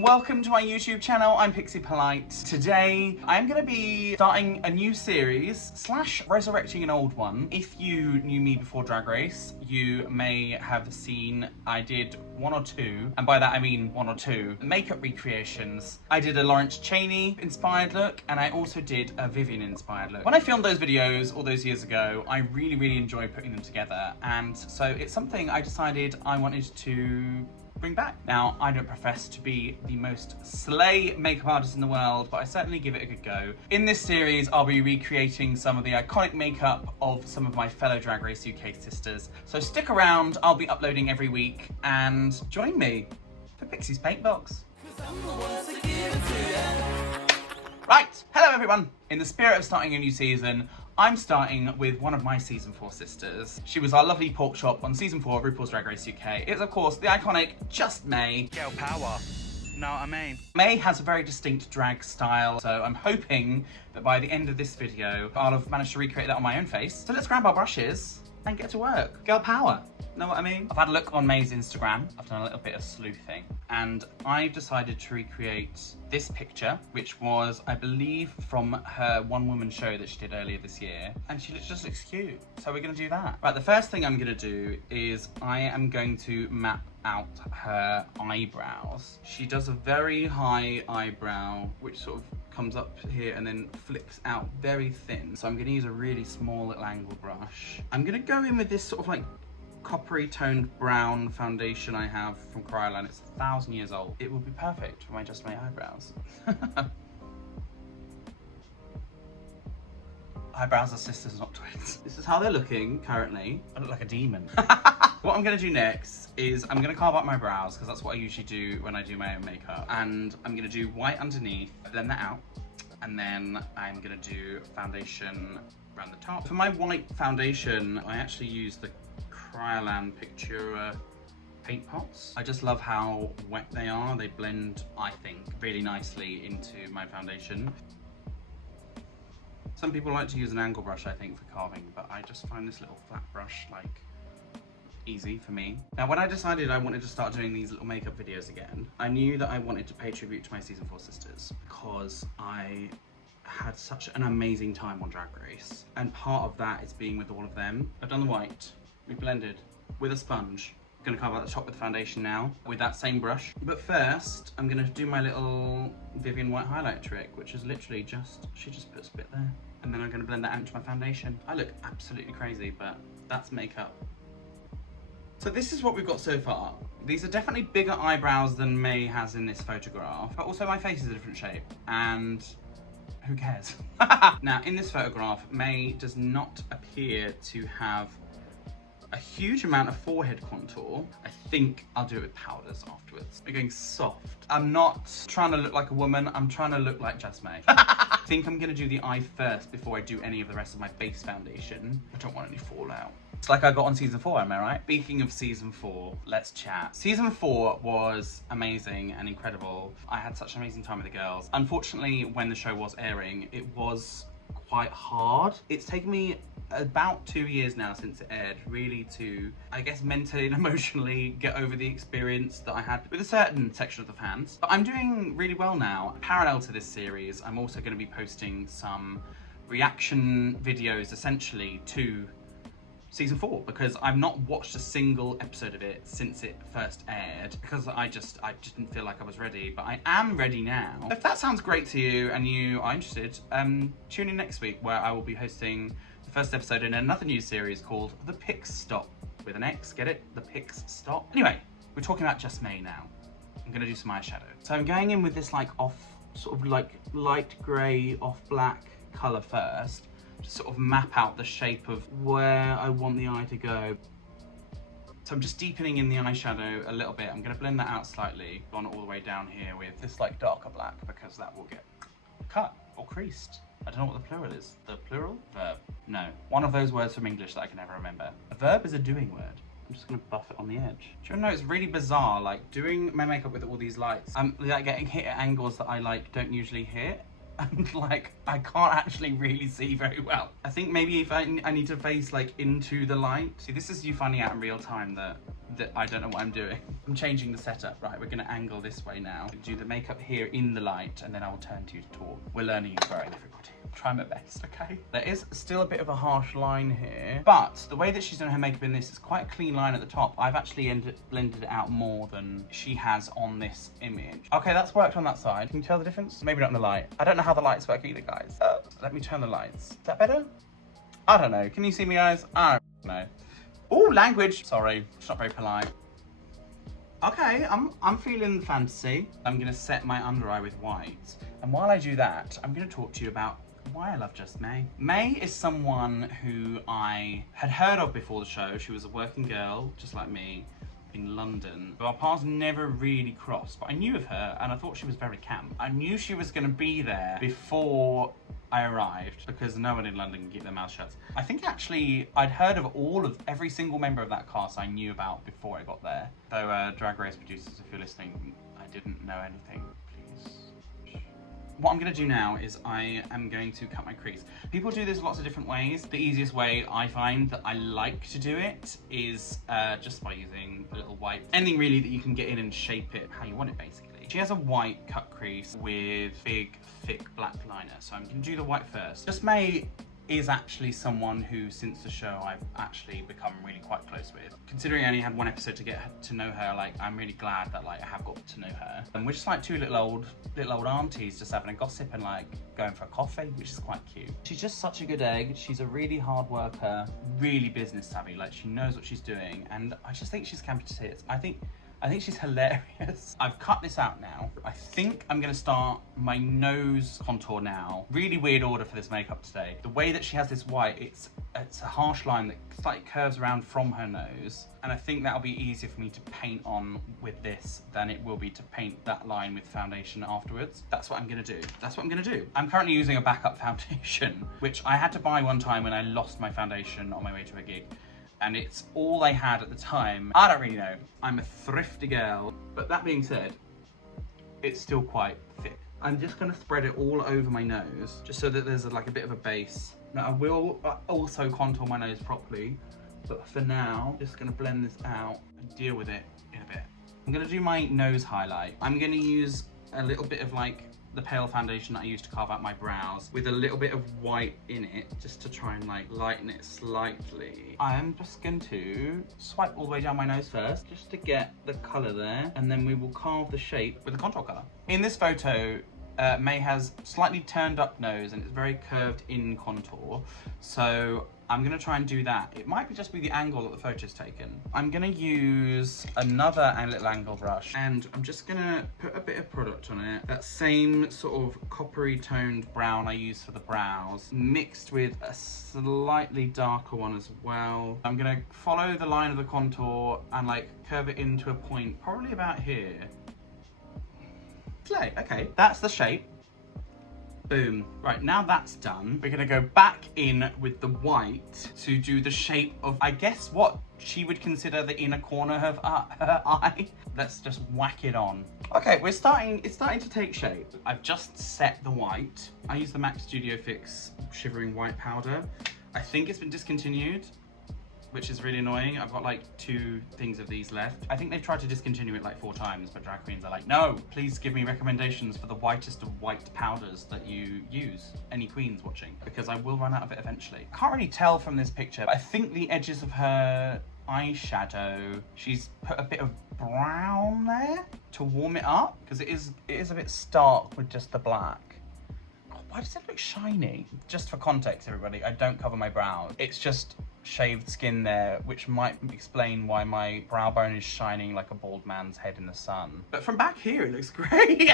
and welcome to my YouTube channel. I'm Pixie Polite. Today, I'm gonna be starting a new series / resurrecting an old one. If you knew me before Drag Race, you may have seen I did one or two, and by that I mean one or two, makeup recreations. I did a Lawrence Chaney inspired look, and I also did a Vivian inspired look. When I filmed those videos all those years ago, I really enjoyed putting them together, and so it's something I decided I wanted to bring back. Now, I don't profess to be the most slay makeup artist in the world, but I certainly give it a good go. In this series, I'll be recreating some of the iconic makeup of some of my fellow Drag Race UK sisters. So stick around, I'll be uploading every week, and join me for Pixie's Paintbox. Right, hello everyone. In the spirit of starting a new season, I'm starting with one of my season 4 sisters. She was our lovely pork chop on season 4 of RuPauls Drag Race UK. It's of course the iconic Just May. Girl power. Know what I mean? May has a very distinct drag style, so I'm hoping that by the end of this video, I'll have managed to recreate that on my own face. So let's grab our brushes and get to work. Girl power. Know what I mean? I've had a look on May's Instagram. I've done a little bit of sleuthing, and I've decided to recreate this picture, which was, I believe, from her one-woman show that she did earlier this year, and she just looks cute. So we're gonna do that. Right, the first thing I'm gonna do is I am going to map out her eyebrows. She does a very high eyebrow, which sort of comes up here and then flips out very thin. So I'm gonna use a really small little angle brush. I'm gonna go in with this sort of like coppery toned brown foundation I have from Kryolan. It's 1,000 years old. It will be perfect for my Just May eyebrows. Eyebrows are sisters, not twins. This is how they're looking currently. I look like a demon. What I'm gonna do next is I'm gonna carve up my brows, because that's what I usually do when I do my own makeup. And I'm gonna do white underneath, blend that out, and then I'm gonna do foundation around the top. For my white foundation, I actually use the Kryolan Pictura Paintbox. I just love how wet they are. They blend, I think, really nicely into my foundation. Some people like to use an angle brush, I think, for carving, but I just find this little flat brush, like, easy for me. Now, when I decided I wanted to start doing these little makeup videos again, I knew that I wanted to pay tribute to my season 4 sisters, because I had such an amazing time on Drag Race, and part of that is being with all of them. I've done the white. We blended with a sponge. I'm gonna carve out the top with the foundation now with that same brush. But first, I'm gonna do my little Vivian white highlight trick, which is literally she just puts a bit there. And then I'm gonna blend that out into my foundation. I look absolutely crazy, but that's makeup. So this is what we've got so far. These are definitely bigger eyebrows than May has in this photograph, but also my face is a different shape, and who cares? Now, in this photograph, May does not appear to have a huge amount of forehead contour. I think I'll do it with powders afterwards. We're going soft. I'm not trying to look like a woman, I'm trying to look like Just May. I think I'm gonna do the eye first before I do any of the rest of my base foundation. I don't want any fallout. It's like I got on season 4, am I right? Speaking of season 4, let's chat. Season 4 was amazing and incredible. I had such an amazing time with the girls. Unfortunately, when the show was airing, it was quite hard. It's taken me about 2 years now since it aired, really to, I guess, mentally and emotionally get over the experience that I had with a certain section of the fans. But I'm doing really well now. Parallel to this series, I'm also going to be posting some reaction videos essentially to season 4, because I've not watched a single episode of it since it first aired, because I just didn't feel like I was ready, but I am ready now. If that sounds great to you and you are interested, tune in next week where I will be hosting the first episode in another new series called The Pix Stop, with an X, get it? The Pix Stop. Anyway, we're talking about Just May now. I'm gonna do some eyeshadow. So I'm going in with this like sort of like light grey off black colour first, to sort of map out the shape of where I want the eye to go. So I'm just deepening in the eyeshadow a little bit. I'm gonna blend that out slightly, gone all the way down here with this like darker black, because that will get cut or creased. I don't know what the plural is. The plural? Verb. No. One of those words from English that I can never remember. A verb is a doing word. I'm just gonna buff it on the edge. Do you know, it's really bizarre, like doing my makeup with all these lights. I'm like getting hit at angles that I like don't usually hit. and like I can't actually really see very well. I think maybe if I need to face like into the light. See, this is you finding out in real time that I don't know what I'm doing. I'm changing the setup. Right, we're gonna angle this way now. Do the makeup here in the light, and then I will turn to you to talk. We're learning and growing, everybody. Try my best, okay? There is still a bit of a harsh line here, but the way that she's done her makeup in this is quite a clean line at the top. I've actually blended it out more than she has on this image. Okay, that's worked on that side. Can you tell the difference? Maybe not in the light. I don't know how the lights work either, guys. Let me turn the lights. Is that better? I don't know. Can you see me, guys? I don't know. Oh, language. Sorry, it's not very polite. Okay, I'm feeling fancy. I'm gonna set my under eye with white. And while I do that, I'm gonna talk to you about why I love Just May. May is someone who I had heard of before the show. She was a working girl, just like me, in London. But our paths never really crossed, but I knew of her and I thought she was very camp. I knew she was gonna be there before I arrived because no one in London can keep their mouth shut. I think actually I'd heard of every single member of that cast I knew about before I got there. So Drag Race producers, if you're listening, I didn't know anything, please. What I'm gonna do now is I am going to cut my crease. People do this lots of different ways. The easiest way I find that I like to do it is just by using a little white, anything really that you can get in and shape it how you want it basically. She has a white cut crease with big, thick black liner. So I'm gonna do the white first. Just May is actually someone who, since the show, I've actually become really quite close with. Considering I only had one episode to get to know her, like, I'm really glad that like I have got to know her. And we're just like two little old aunties just having a gossip and like going for a coffee, which is quite cute. She's just such a good egg. She's a really hard worker, really business savvy. Like, she knows what she's doing, and I just think she's campy to tits. I think she's hilarious. I've cut this out now. I think I'm gonna start my nose contour now. Really weird order for this makeup today. The way that she has this white, it's a harsh line that slightly curves around from her nose. And I think that'll be easier for me to paint on with this than it will be to paint that line with foundation afterwards. That's what I'm gonna do. That's what I'm gonna do. I'm currently using a backup foundation, which I had to buy one time when I lost my foundation on my way to a gig. And it's all I had at the time. I don't really know. I'm a thrifty girl. But that being said, it's still quite thick. I'm just gonna spread it all over my nose, just so that there's like a bit of a base. Now I will also contour my nose properly, but for now, just gonna blend this out and deal with it in a bit. I'm gonna do my nose highlight. I'm gonna use a little bit of like the pale foundation that I used to carve out my brows with a little bit of white in it, just to try and like lighten it slightly. I am just going to swipe all the way down my nose first, just to get the color there, and then we will carve the shape with the contour color. In this photo, May has slightly turned up nose and it's very curved in contour. So I'm gonna try and do that. It might just be the angle that the photo's taken. I'm gonna use another little angle brush and I'm just gonna put a bit of product on it. That same sort of coppery toned brown I used for the brows, mixed with a slightly darker one as well. I'm gonna follow the line of the contour and like curve it into a point, probably about here. Slay, okay, that's the shape. Boom. Right, now that's done, we're gonna go back in with the white to do the shape of, I guess, what she would consider the inner corner of her eye. Let's just whack it on. Okay, it's starting to take shape. I've just set the white. I use the MAC Studio Fix Shivering White Powder. I think it's been discontinued, which is really annoying. I've got like 2 things of these left. I think they've tried to discontinue it like 4 times, but drag queens are like, no, please give me recommendations for the whitest of white powders that you use. Any queens watching, because I will run out of it eventually. I can't really tell from this picture, but I think the edges of her eyeshadow, she's put a bit of brown there to warm it up, because it is a bit stark with just the black. Why does it look shiny? Just for context, everybody, I don't cover my brows. It's just shaved skin there, which might explain why my brow bone is shining like a bald man's head in the sun. But from back here, it looks great.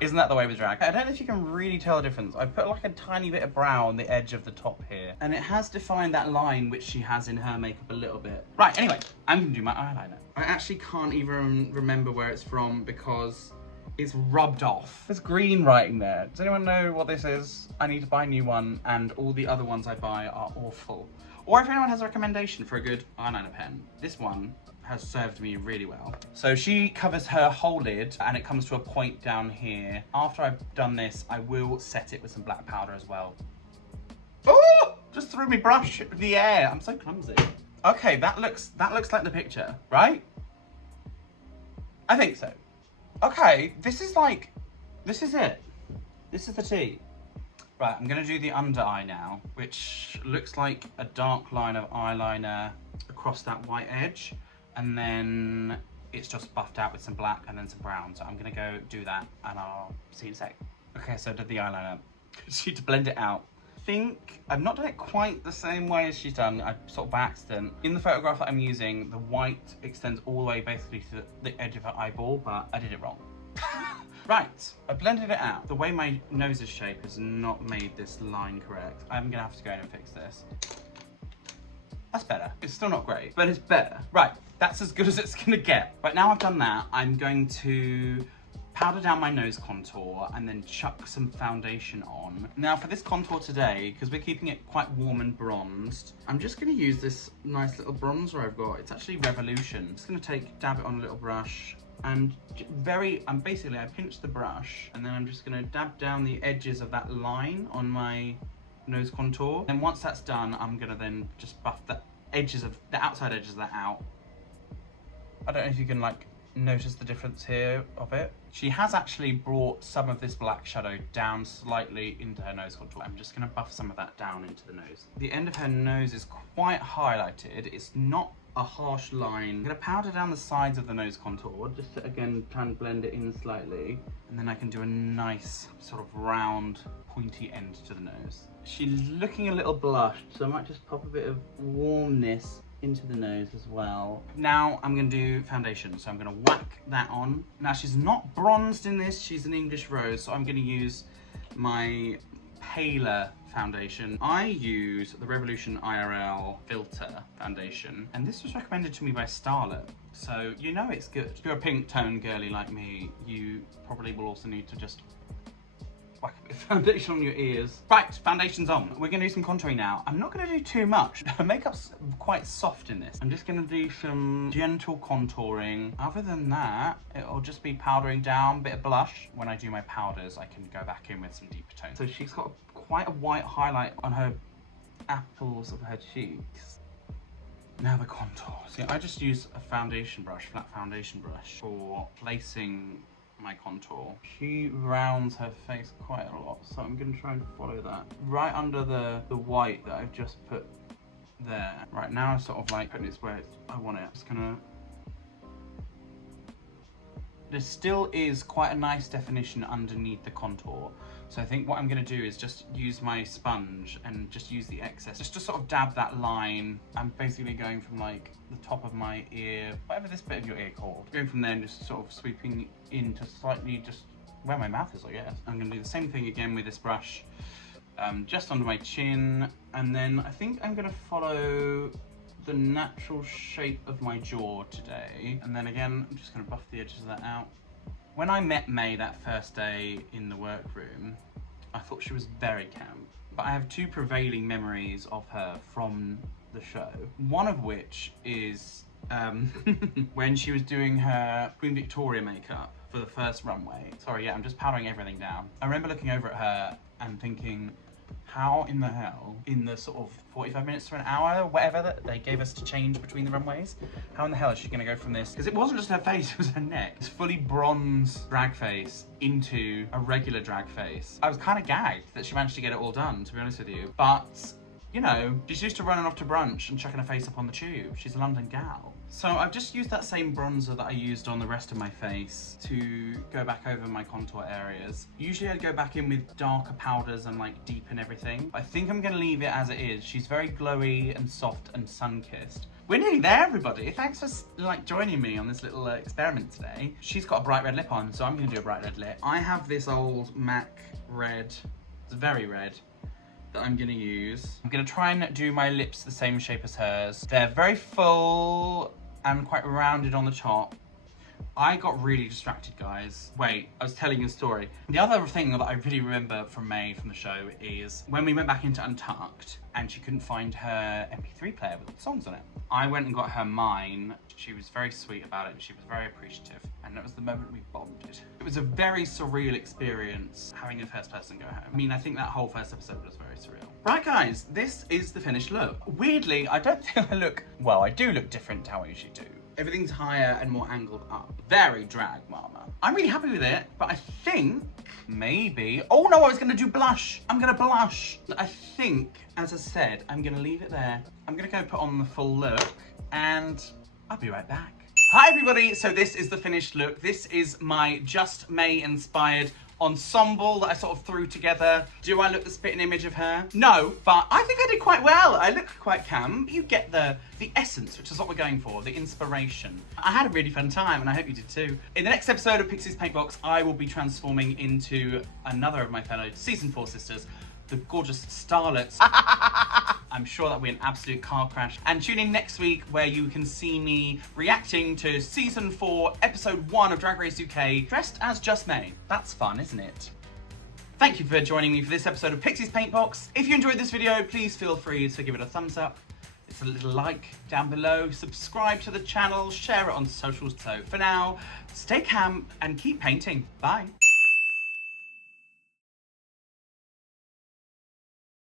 Isn't that the way with drag? I don't know if you can really tell the difference. I put like a tiny bit of brow on the edge of the top here, and it has defined that line which she has in her makeup a little bit. Right, anyway, I'm gonna do my eyeliner. I actually can't even remember where it's from because it's rubbed off. There's green writing there. Does anyone know what this is? I need to buy a new one, and all the other ones I buy are awful. Or if anyone has a recommendation for a good eyeliner pen, this one has served me really well. So she covers her whole lid and it comes to a point down here. After I've done this, I will set it with some black powder as well. Oh! Just threw my brush in the air. I'm so clumsy. Okay, that looks like the picture, right? I think so. Okay, this is it. This is the tea. Right, I'm gonna do the under eye now, which looks like a dark line of eyeliner across that white edge. And then it's just buffed out with some black and then some brown. So I'm gonna go do that and I'll see you in a sec. Okay, so I did the eyeliner. Just need to blend it out. I think I've not done it quite the same way as she's done. I sort of by accident. In the photograph that I'm using, the white extends all the way basically to the edge of her eyeball, but I did it wrong. Right, I blended it out. The way my nose is shaped has not made this line correct. I'm gonna have to go in and fix this. That's better. It's still not great, but it's better. Right, that's as good as it's gonna get. Right, now I've done that, I'm going to powder down my nose contour and then chuck some foundation on. Now for this contour today, because we're keeping it quite warm and bronzed, I'm just gonna use this nice little bronzer I've got. It's actually Revolution. I'm just gonna dab it on a little brush and I pinch the brush and then I'm just gonna dab down the edges of that line on my nose contour. And once that's done, I'm gonna then just buff the outside edges of that out. I don't know if you can like notice the difference here of it. She has actually brought some of this black shadow down slightly into her nose contour. I'm just gonna buff some of that down into the nose. The end of her nose is quite highlighted. It's not a harsh line. I'm gonna powder down the sides of the nose contour, just to again try and blend it in slightly. And then I can do a nice sort of round, pointy end to the nose. She's looking a little blushed, so I might just pop a bit of warmness into the nose as well. Now I'm gonna do foundation, so I'm gonna whack that on. Now she's not bronzed in this, she's an English rose, so I'm gonna use my paler foundation. I use the Revolution IRL filter foundation, and this was recommended to me by Starlet, so you know it's good. If you're a pink tone girly like me, you probably will also need to just whack a bit of foundation on your ears. Right, foundation's on. We're gonna do some contouring now. I'm not gonna do too much. Her makeup's quite soft in this. I'm just gonna do some gentle contouring. Other than that, it'll just be powdering down, bit of blush. When I do my powders, I can go back in with some deeper tones. So she's got quite a white highlight on her apples of her cheeks. Now the contour. See, I just use a foundation brush, flat foundation brush, for placing my contour. She rounds her face quite a lot, so I'm going to try and follow that. Right under the white that I've just put there. Right now I'm sort of like putting it where I want it. Just gonna... There still is quite a nice definition underneath the contour. So I think what I'm going to do is just use my sponge and just use the excess, just to sort of dab that line. I'm basically going from like the top of my ear, whatever this bit of your ear called, going from there and just sort of sweeping into slightly just where my mouth is, I guess. I'm going to do the same thing again with this brush, just under my chin, and then I think I'm going to follow the natural shape of my jaw today. And then again, I'm just going to buff the edges of that out. When I met May that first day in the workroom, I thought she was very camp. But I have two prevailing memories of her from the show. One of which is when she was doing her Queen Victoria makeup for the first runway. Sorry, yeah, I'm just powdering everything down. I remember looking over at her and thinking, how in the hell, in the sort of 45 minutes to an hour, whatever that they gave us to change between the runways, how in the hell is she gonna go from this? Because it wasn't just her face, it was her neck. This fully bronze drag face into a regular drag face. I was kind of gagged that she managed to get it all done, to be honest with you. But, you know, she's used to running off to brunch and chucking her face up on the tube. She's a London gal. So I've just used that same bronzer that I used on the rest of my face to go back over my contour areas. Usually I'd go back in with darker powders and like deepen everything. I think I'm gonna leave it as it is. She's very glowy and soft and sun-kissed. We're nearly there, everybody. Thanks for like joining me on this little experiment today. She's got a bright red lip on, so I'm gonna do a bright red lip. I have this old MAC red, it's very red, that I'm gonna use. I'm gonna try and do my lips the same shape as hers. They're very full and quite rounded on the top, I got really distracted, guys. Wait, I was telling you a story. The other thing that I really remember from May from the show is when we went back into Untucked and she couldn't find her MP3 player with songs on it. I went and got her mine. She was very sweet about it and she was very appreciative. And that was the moment we bonded. It was a very surreal experience having a first person go home. I mean, I think that whole first episode was very surreal. Right, guys, this is the finished look. Weirdly, I don't think I look, well, I do look different to how I usually do. Everything's higher and more angled up. Very drag mama. I'm really happy with it, but I think maybe, oh no, I was gonna do blush. I'm gonna blush. I think, as I said, I'm gonna leave it there. I'm gonna go put on the full look and I'll be right back. Hi everybody, so this is the finished look. This is my Just May inspired ensemble that I sort of threw together. Do I look the spitting image of her? No, but I think I did quite well. I look quite camp. You get the essence, which is what we're going for, the inspiration. I had a really fun time and I hope you did too. In the next episode of Pixie's Paintbox, I will be transforming into another of my fellow season 4 sisters, the gorgeous Starlets. I'm sure that'll be an absolute car crash. And tune in next week where you can see me reacting to season 4, episode 1 of Drag Race UK, dressed as Just May. That's fun, isn't it? Thank you for joining me for this episode of Pixie's Paintbox. If you enjoyed this video, please feel free to give it a thumbs up. It's a little like down below, subscribe to the channel, share it on socials. So for now, stay camp and keep painting. Bye.